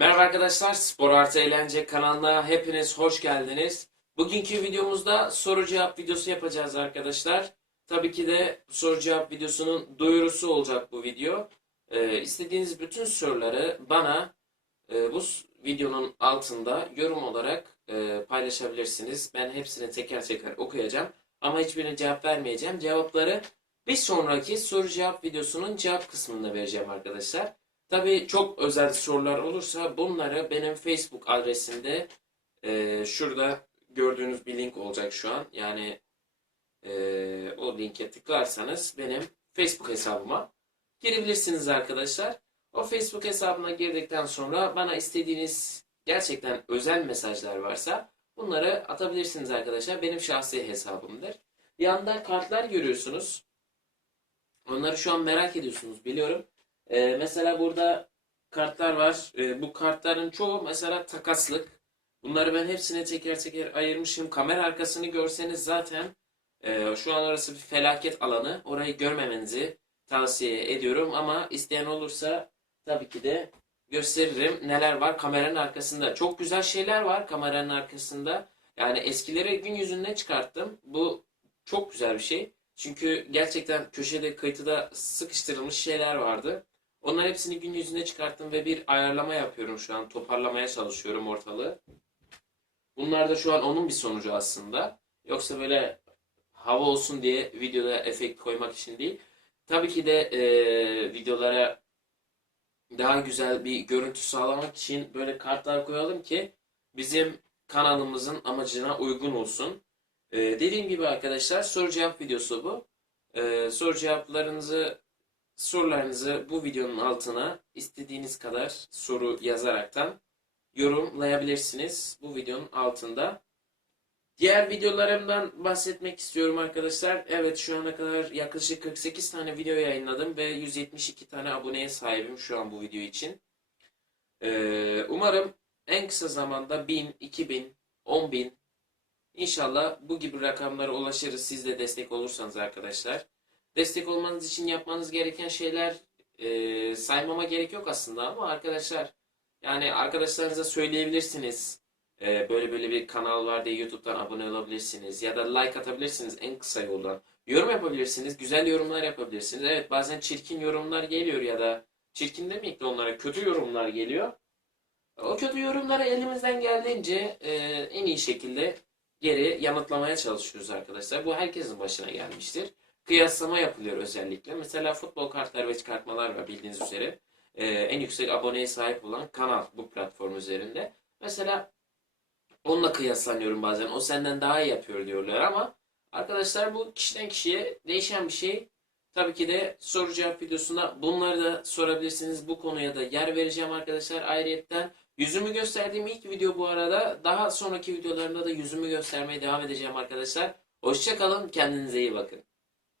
Merhaba arkadaşlar, Spor Artı Eğlence kanalına hepiniz hoş geldiniz. Bugünkü videomuzda soru cevap videosu yapacağız arkadaşlar. Tabii ki de soru cevap videosunun duyurusu olacak bu video. Ee, istediğiniz bütün soruları bana e, bu videonun altında yorum olarak e, paylaşabilirsiniz. Ben hepsini teker teker okuyacağım ama hiçbirine cevap vermeyeceğim. Cevapları bir sonraki soru cevap videosunun cevap kısmında vereceğim arkadaşlar. Tabii çok özel sorular olursa bunları benim Facebook adresinde e, şurada gördüğünüz bir link olacak şu an. Yani e, o linke tıklarsanız benim Facebook hesabıma girebilirsiniz arkadaşlar. O Facebook hesabına girdikten sonra bana istediğiniz gerçekten özel mesajlar varsa bunları atabilirsiniz arkadaşlar. Benim şahsi hesabımdır. Yanda kartlar görüyorsunuz. Onları şu an merak ediyorsunuz biliyorum. Ee, mesela burada kartlar var. Ee, bu kartların çoğu mesela takaslık. Bunları ben hepsine teker teker ayırmışım. Kamera arkasını görseniz zaten e, şu an orası bir felaket alanı. Orayı görmemenizi tavsiye ediyorum. Ama isteyen olursa tabii ki de gösteririm neler var kameranın arkasında. Çok güzel şeyler var kameranın arkasında. Yani eskileri gün yüzüne çıkarttım. Bu çok güzel bir şey. Çünkü gerçekten köşede kıytıda sıkıştırılmış şeyler vardı. Onların hepsini gün yüzüne çıkarttım ve bir ayarlama yapıyorum şu an. Toparlamaya çalışıyorum ortalığı. Bunlar da şu an onun bir sonucu aslında. Yoksa böyle hava olsun diye videoda efekt koymak için değil. Tabii ki de e, videolara daha güzel bir görüntü sağlamak için böyle kartlar koyalım ki bizim kanalımızın amacına uygun olsun. E, dediğim gibi arkadaşlar soru cevap videosu bu. E, soru cevaplarınızı sorularınızı bu videonun altına istediğiniz kadar soru yazaraktan yorumlayabilirsiniz bu videonun altında. Diğer videolarımdan bahsetmek istiyorum arkadaşlar. Evet şu ana kadar yaklaşık 48 tane video yayınladım ve 172 tane aboneye sahibim şu an bu video için. Ee, umarım en kısa zamanda 1000, 2000, 10.000 İnşallah bu gibi rakamlara ulaşırız siz de destek olursanız arkadaşlar. Destek olmanız için yapmanız gereken şeyler e, saymama gerek yok aslında ama arkadaşlar yani arkadaşlarınıza söyleyebilirsiniz. E, böyle böyle bir kanal var diye YouTube'dan abone olabilirsiniz ya da like atabilirsiniz en kısa yoldan. Yorum yapabilirsiniz, güzel yorumlar yapabilirsiniz. Evet bazen çirkin yorumlar geliyor ya da çirkin demeyip de onlara kötü yorumlar geliyor. O kötü yorumları elimizden geldiğince e, en iyi şekilde geri yanıtlamaya çalışıyoruz arkadaşlar. Bu herkesin başına gelmiştir. Kıyaslama yapılıyor özellikle. Mesela futbol kartları ve çıkartmalar var bildiğiniz üzere. Ee, en yüksek aboneye sahip olan kanal bu platform üzerinde. Mesela onunla kıyaslanıyorum bazen. O senden daha iyi yapıyor diyorlar ama arkadaşlar bu kişiden kişiye değişen bir şey. Tabii ki de soru cevap videosunda bunları da sorabilirsiniz. Bu konuya da yer vereceğim arkadaşlar. Ayrıyetten yüzümü gösterdiğim ilk video bu arada. Daha sonraki videolarımda da yüzümü göstermeye devam edeceğim arkadaşlar. Hoşçakalın. Kendinize iyi bakın.